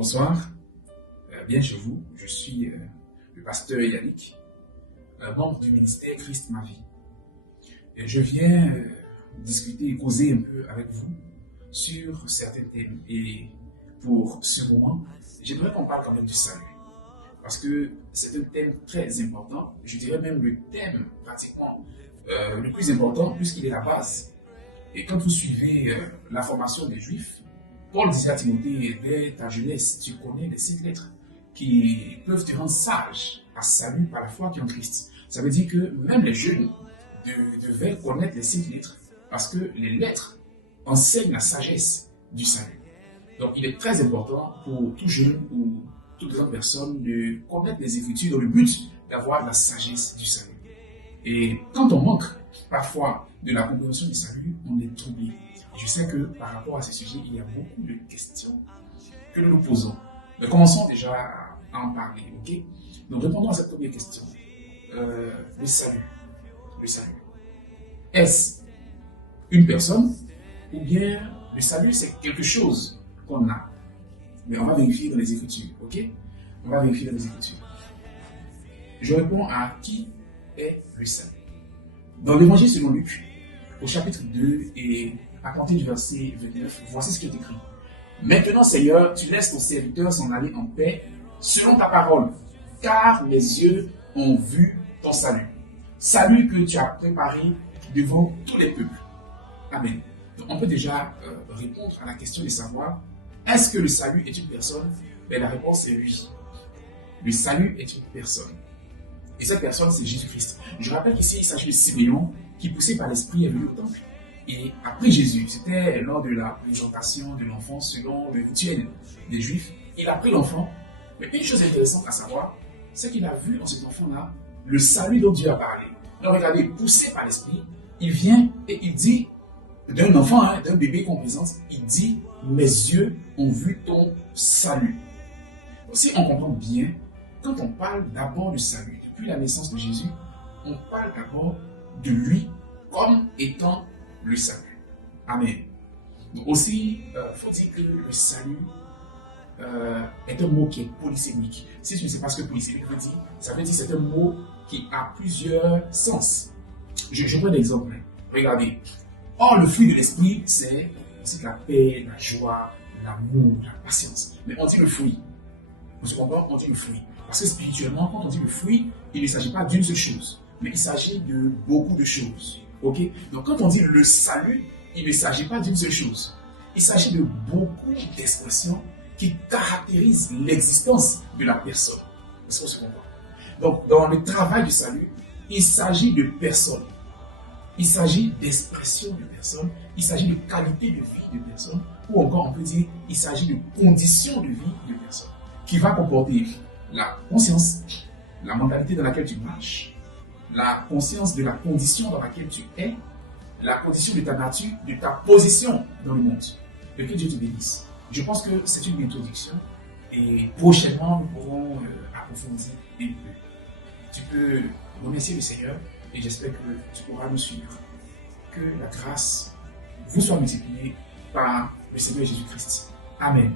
Bonsoir, bien chez vous, je suis le pasteur Yannick, membre du ministère Christ ma vie. Et je viens discuter et causer un peu avec vous sur certains thèmes. Et pour ce moment, j'aimerais qu'on parle quand même du salut. Parce que c'est un thème très important, je dirais même le thème pratiquement le plus important puisqu'il est la base. Et quand vous suivez la formation des Juifs, Paul disait à Timothée, dès ta jeunesse, tu connais les 5 lettres qui peuvent te rendre sage à salut par la foi qui est en Christ. Ça veut dire que même les jeunes devaient connaître les 5 lettres parce que les lettres enseignent la sagesse du salut. Donc il est très important pour tout jeune ou toute grande personne de connaître les Écritures dans le but d'avoir la sagesse du salut. Et quand on manque parfois de la compréhension du salut, on est troublé. Je sais que par rapport à ce sujet, il y a beaucoup de questions que nous nous posons. Mais commençons déjà à en parler, ok? Donc répondons à cette première question. Le salut. Le salut. Est-ce une personne ou bien le salut c'est quelque chose qu'on a? Mais on va vérifier dans les Écritures, ok? On va vérifier dans les Écritures. Je réponds à qui est le salut. Dans l'Évangile selon Luc, au chapitre 2 et à partir du verset 29, voici ce qui est écrit. Maintenant, Seigneur, tu laisses ton serviteur s'en aller en paix selon ta parole, car mes yeux ont vu ton salut. Salut que tu as préparé devant tous les peuples. Amen. Donc, on peut déjà répondre à la question de savoir, est-ce que le salut est une personne? La réponse est oui. Le salut est une personne. Et cette personne, c'est Jésus-Christ. Je rappelle qu'ici, il s'agit de Siméon, qui, poussé par l'Esprit, est venu au temple. Et après Jésus, c'était lors de la présentation de l'enfant selon le rituel des Juifs, il a pris l'enfant. Mais une chose intéressante à savoir, c'est qu'il a vu dans cet enfant-là le salut dont Dieu a parlé. Donc regardez, poussé par l'Esprit, il vient et il dit, d'un enfant, d'un bébé qu'on présente, il dit, mes yeux ont vu ton salut. Donc, si on comprend bien, quand on parle d'abord du salut, depuis la naissance de Jésus, on parle d'abord de lui comme étant le salut. Amen. Donc aussi, il faut dire que le salut est un mot qui est polysémique. Si tu ne sais pas ce que polysémique veut dire, ça veut dire que c'est un mot qui a plusieurs sens. Je prends un exemple. Regardez. Or, le fruit de l'esprit, c'est la paix, la joie, l'amour, la patience. Mais on dit le fruit. Vous comprenez? On dit le fruit. Parce que spirituellement, quand on dit le fruit, il ne s'agit pas d'une seule chose, mais il s'agit de beaucoup de choses. Ok? Donc quand on dit le salut, il ne s'agit pas d'une seule chose. Il s'agit de beaucoup d'expressions qui caractérisent l'existence de la personne. Est-ce qu'on se comprend? Donc dans le travail du salut, il s'agit de personnes. Il s'agit d'expressions de personnes. Il s'agit de qualité de vie de personnes. Ou encore on peut dire, il s'agit de conditions de vie de personnes. Qui va comporter la conscience, la mentalité dans laquelle tu marches, la conscience de la condition dans laquelle tu es, la condition de ta nature, de ta position dans le monde. Que Dieu te bénisse. Je pense que c'est une introduction et prochainement nous pourrons approfondir un peu. Tu peux remercier le Seigneur et j'espère que tu pourras nous suivre. Que la grâce vous soit multipliée par le Seigneur Jésus-Christ. Amen.